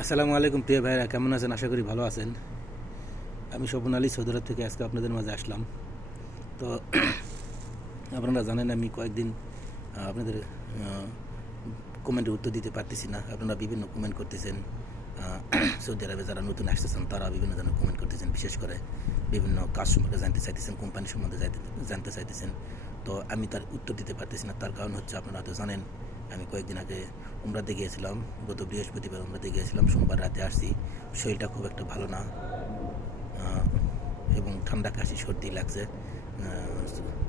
আসসালামু আলাইকুম প্রিয় ভাইরা কেমন আছেন? আশা করি ভালো আছেন। আমি স্বপন আলী সৌদি আরব থেকে আজকে আপনাদের মাঝে আসলাম। তো আপনারা জানেন আমি কয়েকদিন আপনাদের কমেন্টে উত্তর দিতে পারতেছি না। আপনারা বিভিন্ন কমেন্ট করতেছেন সৌদি আরবে যারা নতুন আসতেছেন, তারা বিভিন্ন ধরনের কমেন্ট করতেছেন, বিশেষ করে বিভিন্ন কাজ সম্পর্কে জানতে চাইতেছেন কোম্পানি সম্বন্ধে জানতে চাইতেছেন। তো আমি তার উত্তর দিতে পারতেছি না, তার কারণ হচ্ছে আপনারা হয়তো জানেন আমি কয়েকদিন আগে উমরাতে গিয়েছিলাম, গত বৃহস্পতিবার উমরাতে গিয়েছিলাম, সোমবার রাতে আসছি। শরীরটা খুব একটা ভালো না এবং ঠান্ডা কাশি, সর্দি লাগছে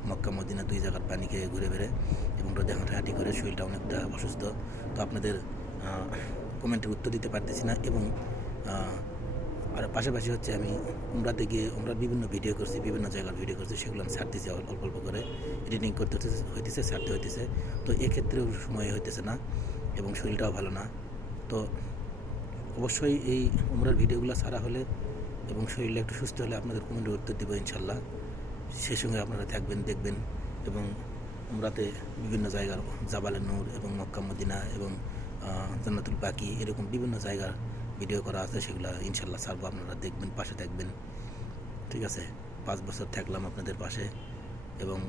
মক্কা, মদিনা দুই জায়গার পানি খেয়ে ঘুরে বেড়ে এবং রোদে হাঁটাহাঁটি করে শরীরটা অনেকটা অসুস্থ। তো আপনাদের কমেন্টের উত্তর দিতে পারতেছি না এবং আর পাশাপাশি হচ্ছে আমি উমরাতে গিয়ে উমরার বিভিন্ন ভিডিও করছি, বিভিন্ন জায়গার ভিডিও করছি, সেগুলো আমি ছাড়তেছি অল্প অল্প করে। এডিটিং করতে হইতেছে- ছাড়তে হইতেছে। তো এক্ষেত্রেও সময় হইতেছে না এবং শরীরটাও ভালো না। তো অবশ্যই এই উমরার ভিডিওগুলো ছাড়া হলে এবং শরীরটা একটু সুস্থ হলে আপনাদের কমেন্টে উত্তর দেবো ইনশাল্লাহ সেই সঙ্গে আপনারা থাকবেন, দেখবেন এবং উমরাতে বিভিন্ন জায়গার জাবালে নূর এবং মক্কা মদিনা এবং জান্নাতুল বাকি এরকম বিভিন্ন জায়গার ভিডিও করা আছে, সেগুলো ইনশাল্লাহ ছাড়বো, আপনারা দেখবেন, পাশে থাকবেন। ঠিক আছে? পাঁচ বছর থাকলাম আপনাদের পাশে এবং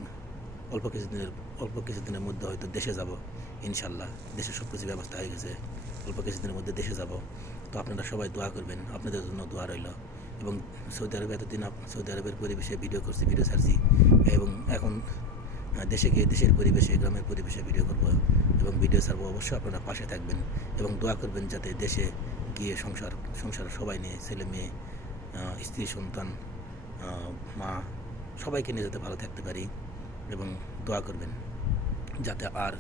অল্প কিছুদিনের অল্প কিছুদিনের মধ্যে হয়তো দেশে যাব, ইনশাল্লাহ। দেশে সব কিছু ব্যবস্থা হয়ে গেছে, অল্প কিছুদিনের মধ্যে দেশে যাব। তো আপনারা সবাই দোয়া করবেন, আপনাদের জন্য দোয়া রইল। এবং সৌদি আরবে এতদিন সৌদি আরবের পরিবেশে ভিডিও করছি, ভিডিও ছাড়ছি, এবং এখন দেশে গিয়ে দেশের পরিবেশে, গ্রামের পরিবেশে ভিডিও করব এবং ভিডিও ছাড়বো। অবশ্যই আপনারা পাশে থাকবেন এবং দোয়া করবেন যাতে দেশে গিয়ে সংসার সংসার সবাই নিয়ে, ছেলে মেয়ে স্ত্রী, সন্তান মা, সবাইকে নিয়ে যাতে ভালো থাকতে পারি এবং দোয়া করবেন যাতে আর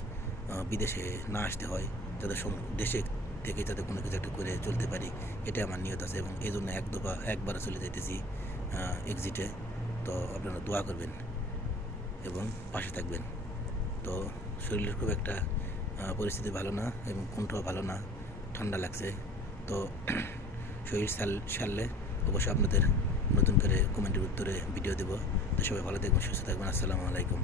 বিদেশে না আসতে হয়, যাতে দেশে থেকে যাতে কোনো কিছু একটা করে চলতে পারি এটা আমার নিয়ত আছে এবং এই জন্য এক দফা একবারে চলে যেতেছি এক্সিটে তো আপনারা দোয়া করবেন এবং পাশে থাকবেন। তো শরীরের খুব একটা পরিস্থিতি ভালো না এবং কণ্ঠও ভালো না, ঠান্ডা লাগছে। তো শরীর সাল সারলে অবশ্যই আপনাদের নতুন করে কমেন্টের উত্তরে ভিডিও দেবো। তো সবাই ভালো থাকবেন, সুস্থ থাকবেন। আসসালামু আলাইকুম।